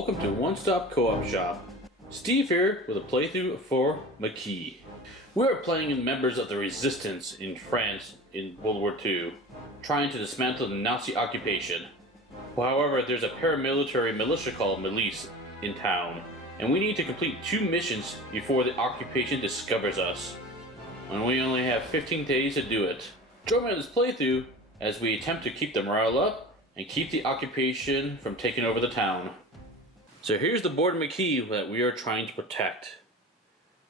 welcome to One Stop Co-op Shop. Steve here with a playthrough for Maquis. We are playing members of the resistance in France in World War II, trying to dismantle the Nazi occupation. However, there's a paramilitary militia called Maquis in town, and we need to complete 2 missions before the occupation discovers us. And we only have 15 days to do it. Join me in this playthrough as we attempt to keep the morale up and keep the occupation from taking over the town. So here's the board of Maquis that we are trying to protect.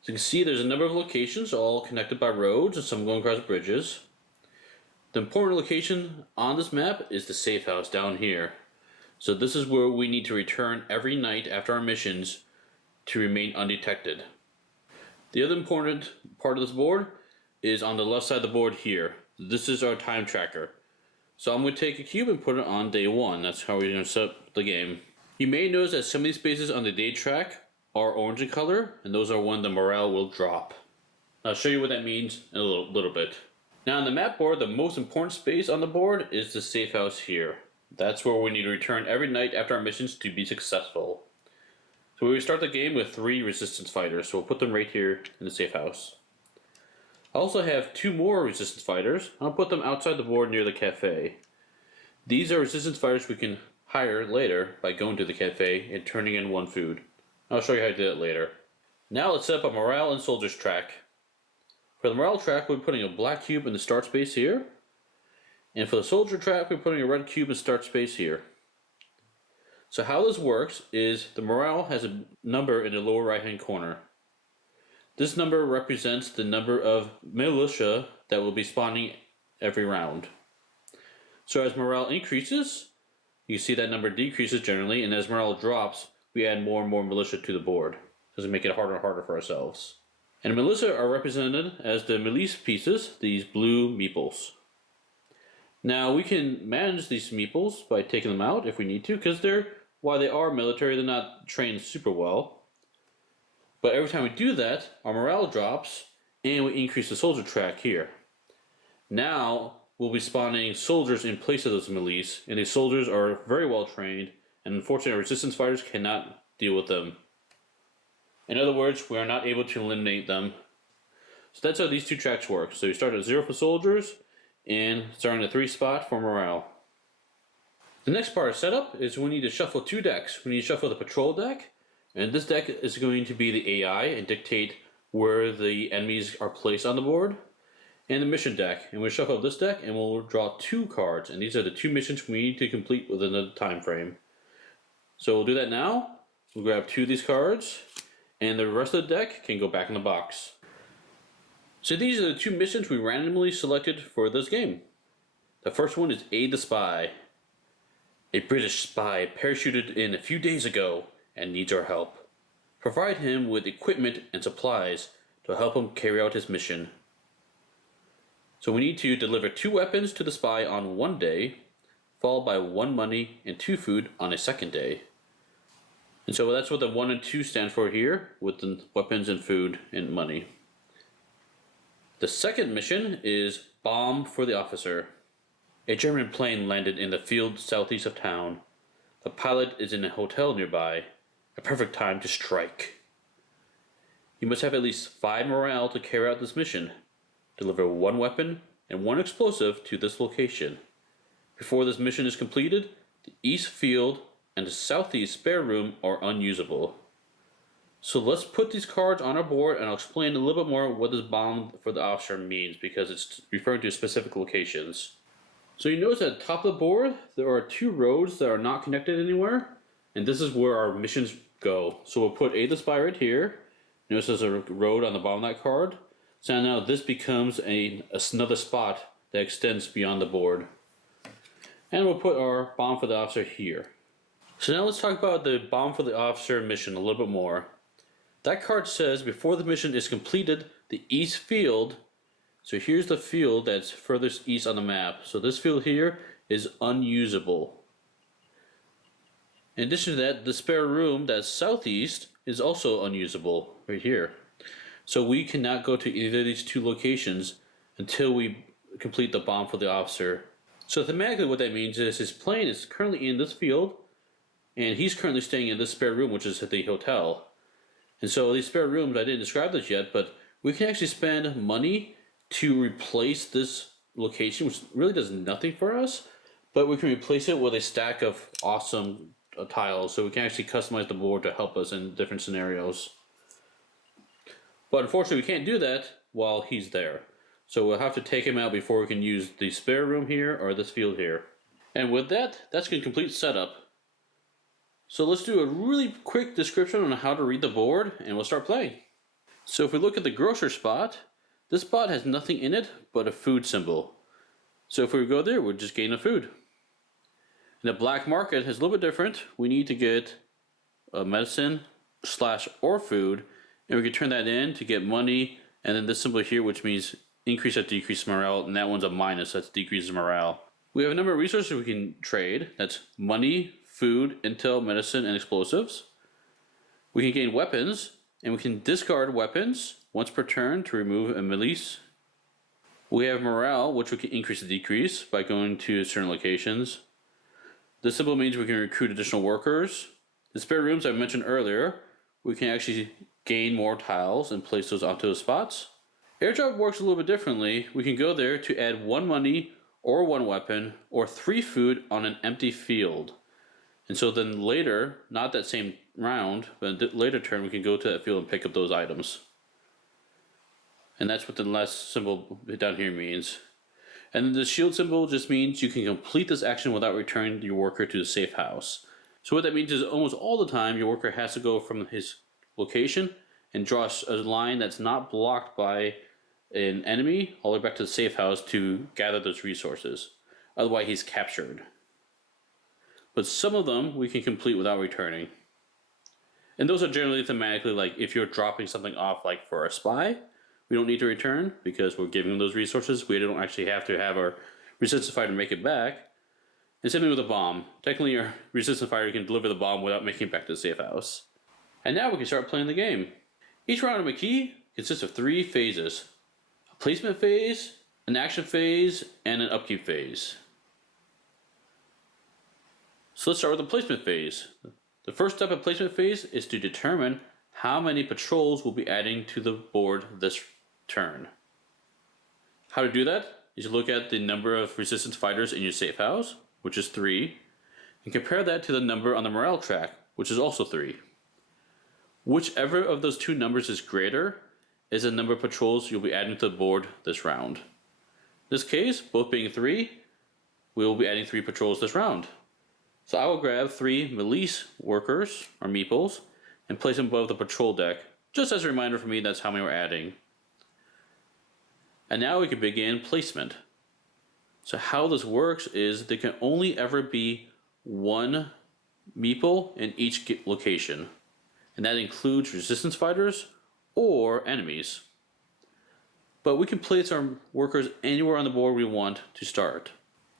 So you can see there's a number of locations all connected by roads and some going across bridges. The important location on this map is the Safehouse down here. So this is where we need to return every night after our missions to remain undetected. The other important part of this board is on the left side of the board here. This is our time tracker. So I'm going to take a cube and put it on day 1. That's how we're going to set up the game. You may notice that some of these spaces on the day track are orange in color, and those are when the morale will drop. I'll show you what that means in a little bit. Now on the map board, the most important space on the board is the safe house here. That's where we need to return every night after our missions to be successful. So we start the game with 3 resistance fighters, so we'll put them right here in the safe house. I also have 2 more resistance fighters. I'll put them outside the board near the cafe. These are resistance fighters we can hire later by going to the cafe and turning in 1 food. I'll show you how to do that later. Now let's set up a morale and soldiers track. For the morale track, we're putting a black cube in the start space here. And for the soldier track, we're putting a red cube in start space here. So how this works is the morale has a number in the lower right hand corner. This number represents the number of militia that will be spawning every round. So as morale increases, you see that number decreases generally, and as morale drops, we add more and more militia to the board. This will make it harder and harder for ourselves. And the militia are represented as the Maquis pieces, these blue meeples. Now we can manage these meeples by taking them out if we need to, because while they are military, they're not trained super well. But every time we do that, our morale drops, and we increase the soldier track here. Now we'll be spawning soldiers in place of those Maquis, and these soldiers are very well trained, and unfortunately our resistance fighters cannot deal with them. In other words, we are not able to eliminate them. So that's how these 2 tracks work. So you start at 0 for soldiers, and starting at 3 spot for morale. The next part of setup is we need to shuffle 2 decks. We need to shuffle the patrol deck, and this deck is going to be the AI and dictate where the enemies are placed on the board. And the mission deck, and we'll shuffle this deck and we'll draw 2 cards, and these are the 2 missions we need to complete within the time frame. So we'll do that now. We'll grab 2 of these cards, and the rest of the deck can go back in the box. So these are the 2 missions we randomly selected for this game. The first one is Aid the Spy. A British spy parachuted in a few days ago and needs our help. Provide him with equipment and supplies to help him carry out his mission. So we need to deliver 2 weapons to the spy on 1 day, followed by 1 money and 2 food on a 2nd day. And so that's what the 1 and 2 stand for here, with the weapons and food and money. The second mission is Bomb for the Officer. A German plane landed in the field southeast of town. The pilot is in a hotel nearby. A perfect time to strike. You must have at least 5 morale to carry out this mission. Deliver 1 weapon and 1 explosive to this location. Before this mission is completed, the east field and the southeast spare room are unusable. So let's put these cards on our board, and I'll explain a little bit more what this bomb for the officer means, because it's referring to specific locations. So you notice at the top of the board there are 2 roads that are not connected anywhere, and this is where our missions go. So we'll put Aid the Spy right here. Notice there's a road on the bottom of that card. So now this becomes another spot that extends beyond the board. And we'll put our Bomb for the Officer here. So now let's talk about the Bomb for the Officer mission a little bit more. That card says before the mission is completed, the east field, so here's the field that's furthest east on the map. So this field here is unusable. In addition to that, the spare room that's southeast is also unusable right here. So we cannot go to either of these 2 locations until we complete the Bomb for the Officer. So thematically what that means is his plane is currently in this field, and he's currently staying in this spare room, which is at the hotel. And so these spare rooms, I didn't describe this yet, but we can actually spend money to replace this location, which really does nothing for us, but we can replace it with a stack of awesome tiles, so we can actually customize the board to help us in different scenarios. But unfortunately, we can't do that while he's there. So we'll have to take him out before we can use the spare room here or this field here. And with that, that's going to complete setup. So let's do a really quick description on how to read the board, and we'll start playing. So if we look at the grocer spot, this spot has nothing in it but a food symbol. So if we go there, we'll just gain a food. And the black market is a little bit different. We need to get a medicine / or food, and we can turn that in to get money, and then this symbol here, which means increase or decrease morale, and that one's a minus, that's decreases morale. We have a number of resources we can trade. That's money, food, intel, medicine, and explosives. We can gain weapons, and we can discard weapons once per turn to remove a melee. We have morale, which we can increase or decrease by going to certain locations. This symbol means we can recruit additional workers. The spare rooms I mentioned earlier, we can actually gain more tiles and place those onto the spots. Airdrop works a little bit differently. We can go there to add 1 money or 1 weapon or 3 food on an empty field. And so then later, not that same round, but a later turn, we can go to that field and pick up those items. And that's what the last symbol down here means. And then the shield symbol just means you can complete this action without returning your worker to the safe house. So what that means is almost all the time your worker has to go from his location and draw a line that's not blocked by an enemy all the way back to the safe house to gather those resources. Otherwise he's captured. But some of them we can complete without returning. And those are generally thematically like if you're dropping something off like for a spy, we don't need to return because we're giving them those resources. We don't actually have to have our resistance fighter make it back. And same thing with a bomb. Technically our resistance fighter can deliver the bomb without making it back to the safe house. And now we can start playing the game. Each round of Maquis consists of 3 phases. A placement phase, an action phase, and an upkeep phase. So let's start with the placement phase. The first step of placement phase is to determine how many patrols we'll be adding to the board this turn. How to do that is you look at the number of resistance fighters in your safe house, which is 3, and compare that to the number on the morale track, which is also 3. Whichever of those 2 numbers is greater is the number of patrols you'll be adding to the board this round. In this case, both being 3, we will be adding 3 patrols this round. So I will grab 3 melee workers, or meeples, and place them above the patrol deck. Just as a reminder for me, that's how many we're adding. And now we can begin placement. So how this works is there can only ever be 1 meeple in each location. And that includes resistance fighters or enemies. But we can place our workers anywhere on the board we want to start.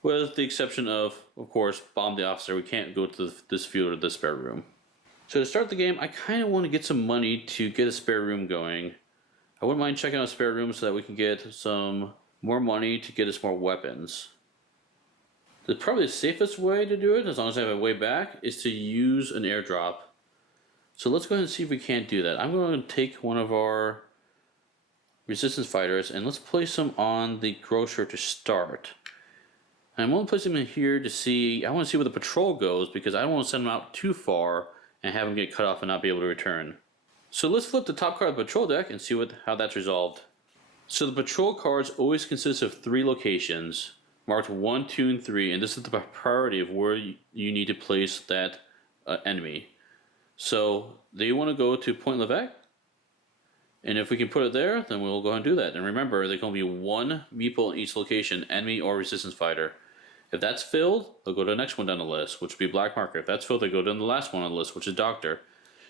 With the exception of course, bomb the officer. We can't go to this field or this spare room. So to start the game, I kind of want to get some money to get a spare room going. I wouldn't mind checking out a spare room so that we can get some more money to get us more weapons. Probably the safest way to do it, as long as I have a way back, is to use an airdrop. So let's go ahead and see if we can't do that. I'm going to take one of our resistance fighters and let's place them on the grocer to start. And I'm going to place them in here to see, I want to see where the patrol goes because I don't want to send them out too far and have them get cut off and not be able to return. So let's flip the top card of the patrol deck and see how that's resolved. So the patrol cards always consist of 3 locations, marked 1, 2, and 3, and this is the priority of where you need to place that enemy. So they want to go to Point Levesque, and if we can put it there, then we'll go ahead and do that. And remember, there's going to be 1 meeple in each location, enemy or resistance fighter. If that's filled, they'll go to the next one down the list, which would be black marker. If that's filled, they go to the last one on the list, which is doctor.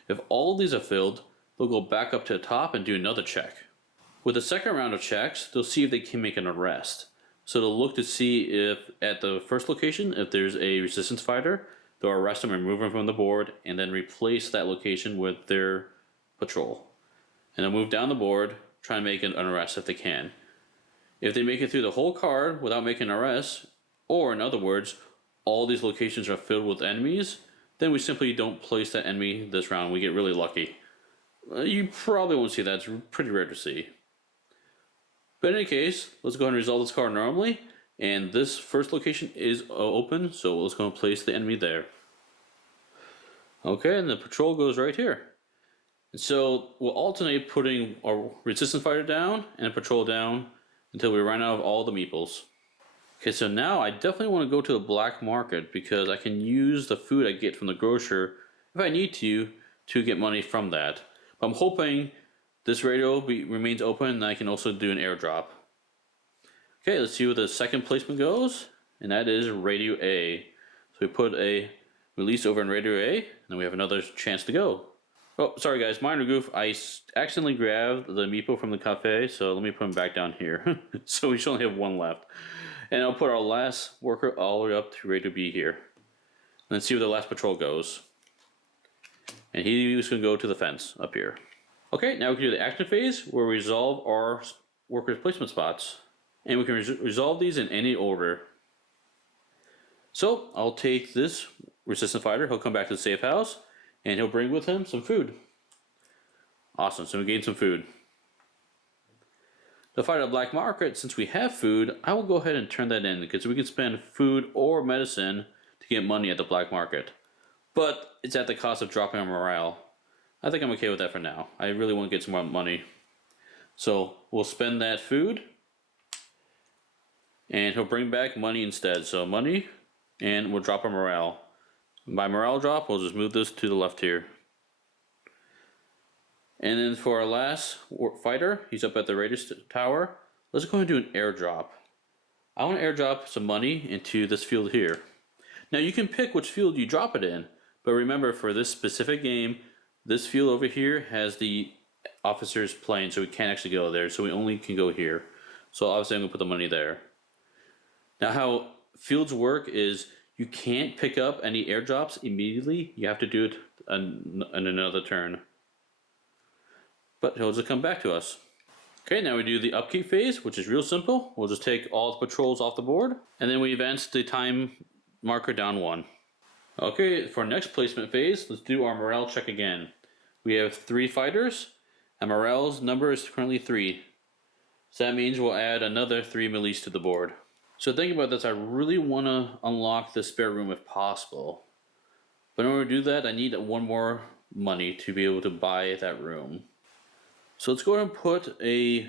If all of these are filled, they'll go back up to the top and do another check. With the second round of checks, they'll see if they can make an arrest. So they'll look to see if at the first location, if there's a resistance fighter, they'll arrest them and remove them from the board and then replace that location with their patrol. And they'll move down the board, try and make an arrest if they can. If they make it through the whole card without making an arrest, or in other words, all these locations are filled with enemies, then we simply don't place that enemy this round. We get really lucky. You probably won't see that. It's pretty rare to see. But in any case, let's go ahead and resolve this card normally. And this first location is open, so let's go and place the enemy there. Okay, and the patrol goes right here. And so we'll alternate putting our resistance fighter down and a patrol down until we run out of all the meeples. Okay, so now I definitely want to go to the black market because I can use the food I get from the grocer if I need to get money from that. But I'm hoping this radio remains open and I can also do an airdrop. Okay, let's see where the second placement goes, and that is Radio A. So we put a release over in Radio A, and then we have another chance to go. Oh, sorry guys, minor goof. I accidentally grabbed the meeple from the cafe, so let me put him back down here. So we should only have one left. And I'll put our last worker all the way up to Radio B here. And then see where the last patrol goes. And he's going to go to the fence up here. Okay, now we can do the action phase where we resolve our workers' placement spots. And we can resolve these in any order. So I'll take this resistant fighter. He'll come back to the safe house and he'll bring with him some food. Awesome, so we gain some food. The fighter at black market, since we have food, I will go ahead and turn that in because we can spend food or medicine to get money at the black market. But it's at the cost of dropping our morale. I think I'm okay with that for now. I really want to get some more money. So we'll spend that food. And he'll bring back money instead. So money, and we'll drop our morale. By morale drop, we'll just move this to the left here. And then for our last fighter, he's up at the radio tower. Let's go and do an airdrop. I want to airdrop some money into this field here. Now you can pick which field you drop it in. But remember, for this specific game, this field over here has the officer's plane, so we can't actually go there. So we only can go here. So obviously I'm going to put the money there. Now how fields work is you can't pick up any airdrops immediately. You have to do it in another turn. But he'll just come back to us. Okay, now we do the upkeep phase, which is real simple. We'll just take all the patrols off the board, and then we advance the time marker down 1. Okay, for next placement phase, let's do our morale check again. We have 3 fighters, and morale's number is currently 3. So that means we'll add another 3 milice to the board. So thinking about this, I really want to unlock the spare room if possible. But in order to do that, I need 1 more money to be able to buy that room. So let's go ahead and put a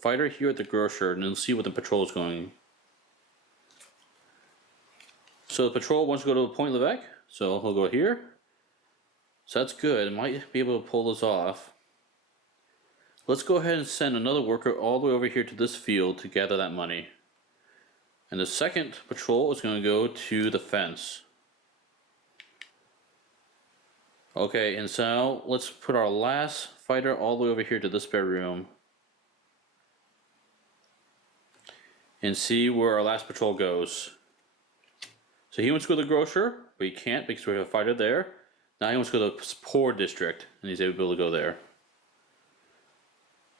fighter here at the grocer and then see what the patrol is going. So the patrol wants to go to Point Levesque, so he'll go here. So that's good, I might be able to pull this off. Let's go ahead and send another worker all the way over here to this field to gather that money. And the second patrol is going to go to the fence. Okay, and so let's put our last fighter all the way over here to this spare room. And see where our last patrol goes. So he wants to go to the grocer, but he can't because we have a fighter there. Now he wants to go to the poor district, and he's able to go there.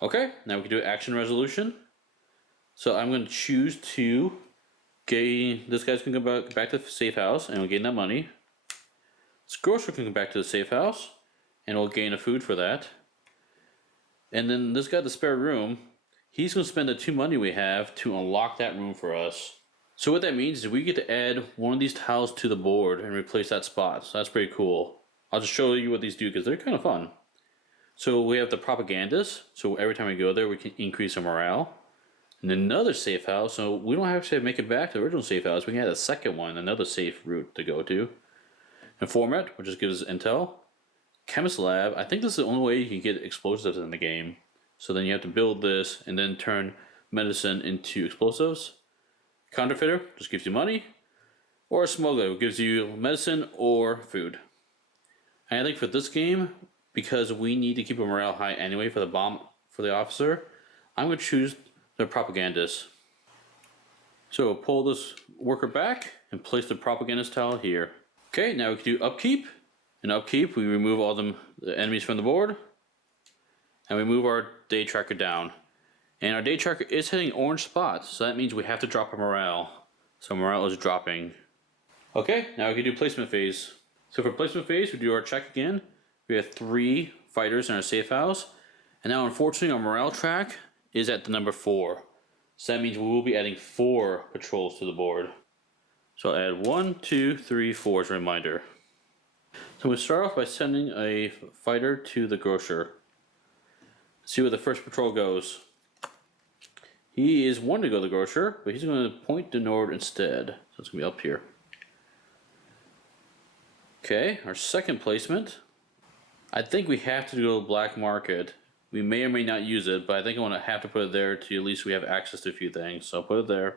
Okay, now we can do action resolution. So I'm going to choose to gain, this guy's going to go back to the safe house, and we'll gain that money. This grocer can go back to the safe house, and we'll gain a food for that. And then this guy at the spare room, he's going to spend the 2 money we have to unlock that room for us. So what that means is we get to add one of these tiles to the board and replace that spot. So that's pretty cool. I'll just show you what these do because they're kind of fun. So we have the propagandist. So every time we go there, we can increase our morale. And another safe house. So we don't actually have to make it back to the original safe house. We can add a second one, another safe route to go to. Informant, which just gives us intel. Chemist lab. I think this is the only way you can get explosives in the game. So then you have to build this and then turn medicine into explosives. Counterfeiter just gives you money, or a smuggler gives you medicine or food. And I think for this game, because we need to keep a morale high anyway for the bomb for the officer, I'm going to choose the propagandist. So we'll pull this worker back and place the propagandist tile here. Okay, now we can do upkeep. In upkeep, we remove all the enemies from the board, and we move our day tracker down. And our day tracker is hitting orange spots, so that means we have to drop our morale. So morale is dropping. Okay, now we can do placement phase. So for placement phase, we do our check again. We have 3 fighters in our safe house. And now unfortunately our morale track is at the number 4. So that means we will be adding 4 patrols to the board. So I'll add 1, 2, 3, 4 as a reminder. So we start off by sending a fighter to the grocer. See where the first patrol goes. He is wanting to go to the grocer, but he's going to point to Nord instead. So it's going to be up here. Okay, our second placement. I think we have to go to black market. We may or may not use it, but I think I want to have to put it there to at least we have access to a few things. So I'll put it there.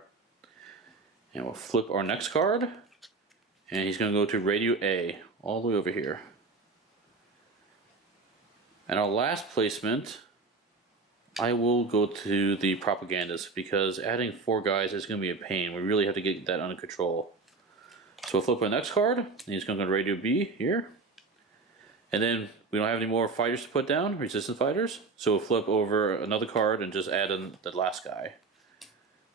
And we'll flip our next card. And he's going to go to Radio A, all the way over here. And our last placement, I will go to the propagandist because adding 4 guys is going to be a pain. We really have to get that under control. So we'll flip our next card, and he's going to go to Radio B here. And then we don't have any more fighters to put down, resistance fighters. So we'll flip over another card and just add in the last guy.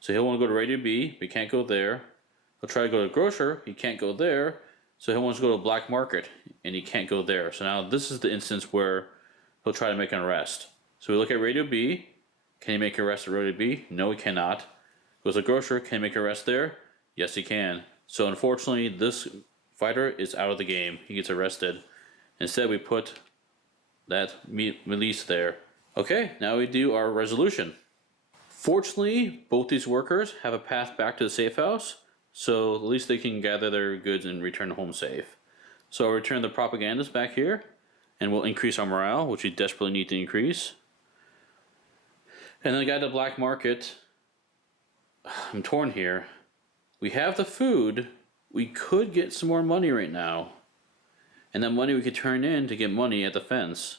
So he'll want to go to Radio B, but he can't go there. He'll try to go to grocer, he can't go there. So he'll want to go to black market, and he can't go there. So now this is the instance where he'll try to make an arrest. So we look at Radio B. Can he make an arrest at Radio B? No, he cannot. Goes to grocer, can he make an arrest there? Yes, he can. So unfortunately, this fighter is out of the game. He gets arrested. Instead, we put that release there. Okay, now we do our resolution. Fortunately, both these workers have a path back to the safe house, so at least they can gather their goods and return home safe. So I'll return the propagandist back here, and we'll increase our morale, which we desperately need to increase. And then the guy at the black market, I'm torn here. We have the food. We could get some more money right now. And that money we could turn in to get money at the fence.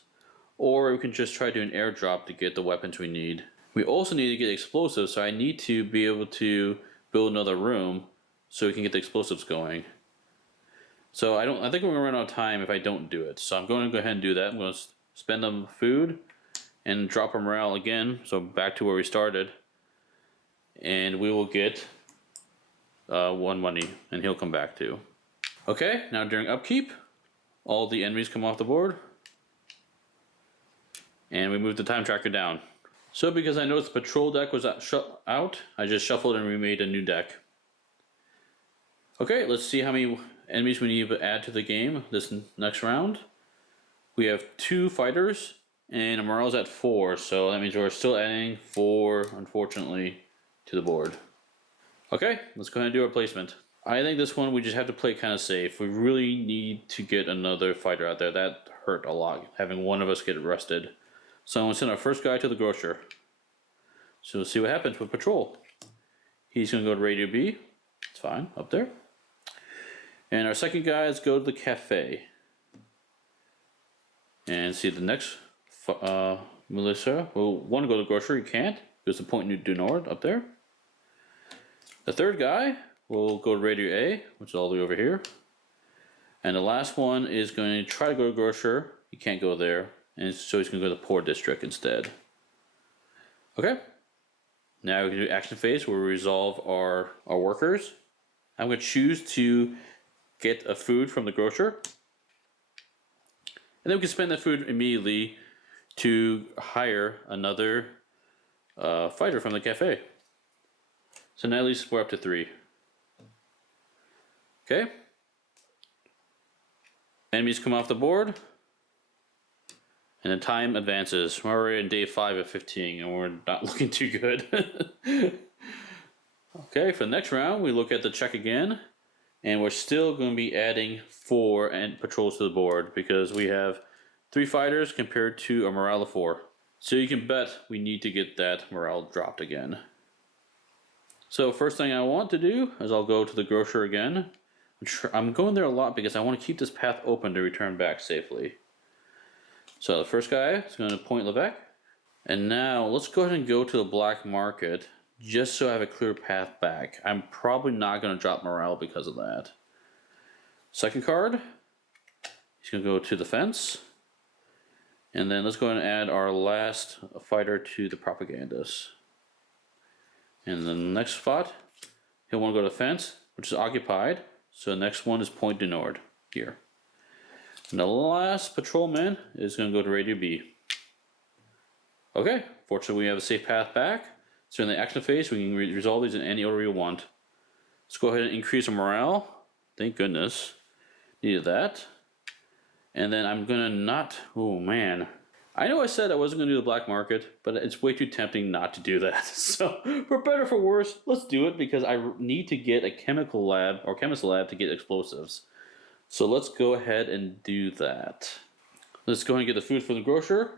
Or we can just try to do an airdrop to get the weapons we need. We also need to get explosives, so I need to be able to build another room so we can get the explosives going. So I think we're going to run out of time if I don't do it. So I'm going to go ahead and do that. I'm going to spend the food and drop our morale again. So back to where we started. And we will get 1 money, and he'll come back too. Okay, now during upkeep, all the enemies come off the board. And we move the time tracker down. So because I noticed the patrol deck was out, I just shuffled and remade a new deck. Okay, let's see how many enemies we need to add to the game this next round. We have 2 fighters, and morale's at 4, so that means we're still adding 4, unfortunately, to the board. Okay, let's go ahead and do our placement. I think this one we just have to play kind of safe. We really need to get another fighter out there. That hurt a lot, having one of us get arrested. So I'm going to send our first guy to the grocer. So we'll see what happens with patrol. He's going to go to Radio B. It's fine, up there. And our second guy is go to the cafe. And see the next militia. We'll want to go to the grocery, he can't. There's the point du Nord up there. The third guy will go to Radio A, which is all the way over here. And the last one is going to try to go to grocer. He can't go there. And so he's going to go to the poor district instead. Okay. Now we can do action phase where we resolve our workers. I'm going to choose to get a food from the grocer. And then we can spend that food immediately to hire another fighter from the cafe. So now at least we're up to 3. Okay. Enemies come off the board. And the time advances. We're already in day 5 of 15 and we're not looking too good. Okay, for the next round we look at the check again. And we're still going to be adding 4 patrols to the board because we have 3 fighters compared to a morale of 4. So you can bet we need to get that morale dropped again. So first thing I want to do is I'll go to the grocer again. I'm going there a lot because I want to keep this path open to return back safely. So the first guy is going to point Levesque. And now let's go ahead and go to the black market just so I have a clear path back. I'm probably not going to drop morale because of that. Second card, he's going to go to the fence. And then let's go ahead and add our last fighter to the propagandist. And the next spot, he'll want to go to the fence, which is occupied. So the next one is Point du Nord here. And the last patrolman is going to go to Radio B. Okay, fortunately we have a safe path back. So in the action phase, we can resolve these in any order we want. Let's go ahead and increase our morale. Thank goodness. Needed that. And then I'm gonna not, oh man. I know I said I wasn't gonna do the black market, but it's way too tempting not to do that. So for better or for worse, let's do it because I need to get a chemical lab or chemist lab to get explosives. So let's go ahead and do that. Let's go ahead and get the food from the grocer.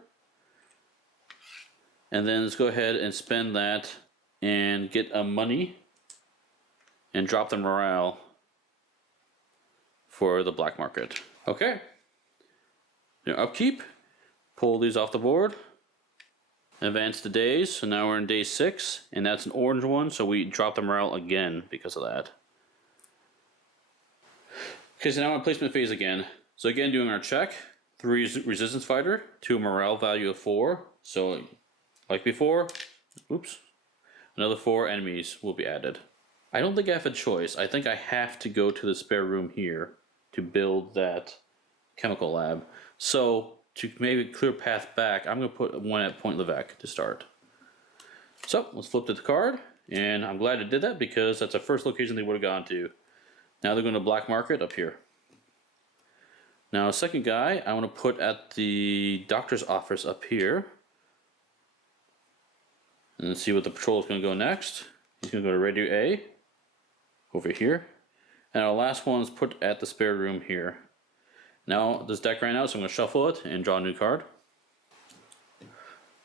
And then let's go ahead and spend that and get money and drop the morale for the black market. Okay. Now upkeep. Pull these off the board. Advance the days. So now we're in day 6, and that's an orange one, so we drop the morale again because of that. Okay, so now we're in placement phase again. So again, doing our check. 3 resistance fighter, 2 morale value of 4. So like before, oops, another 4 enemies will be added. I don't think I have a choice. I think I have to go to the spare room here to build that chemical lab. So to maybe clear path back, I'm going to put one at Point Levesque to start. So let's flip to the card, and I'm glad I did that because that's the first location they would have gone to. Now they're going to black market up here. Now second guy, I want to put at the doctor's office up here. And let's see what the patrol is going to go next. He's going to go to Radio A, over here. And our last one is put at the spare room here. Now this deck ran out, so I'm going to shuffle it and draw a new card.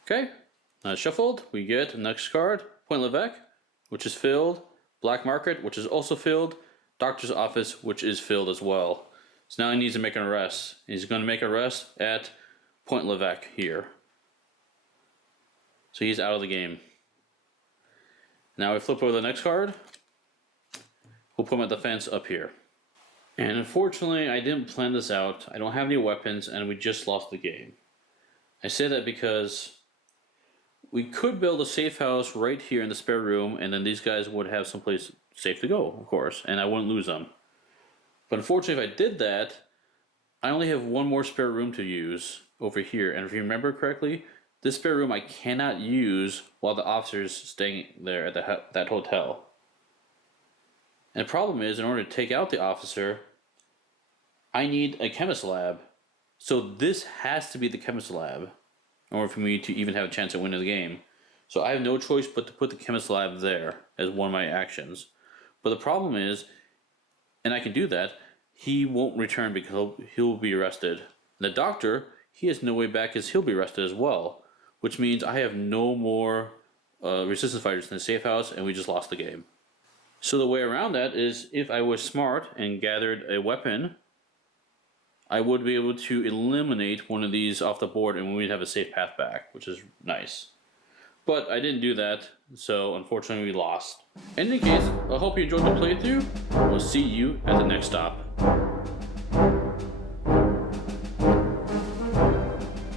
Okay, now it's shuffled. We get the next card, Point Levesque, which is filled. Black Market, which is also filled. Doctor's Office, which is filled as well. So now he needs to make an arrest. He's going to make an arrest at Point Levesque here. So he's out of the game. Now we flip over the next card. We'll put him at the fence up here. And unfortunately, I didn't plan this out. I don't have any weapons, and we just lost the game. I say that because we could build a safe house right here in the spare room, and then these guys would have someplace safe to go, of course, and I wouldn't lose them. But unfortunately, if I did that, I only have one more spare room to use over here. And if you remember correctly, this spare room I cannot use while the officer's staying there at that hotel. And the problem is, in order to take out the officer, I need a chemist lab. So this has to be the chemist lab in order for me to even have a chance at winning the game. So I have no choice but to put the chemist lab there as one of my actions. But the problem is, and I can do that, he won't return because he'll be arrested. And the doctor, he has no way back as he'll be arrested as well. Which means I have no more resistance fighters in the safe house, and we just lost the game. So the way around that is, if I was smart and gathered a weapon, I would be able to eliminate one of these off the board, and we'd have a safe path back, which is nice. But I didn't do that, so unfortunately we lost. In any case, I hope you enjoyed the playthrough. We'll see you at the next stop.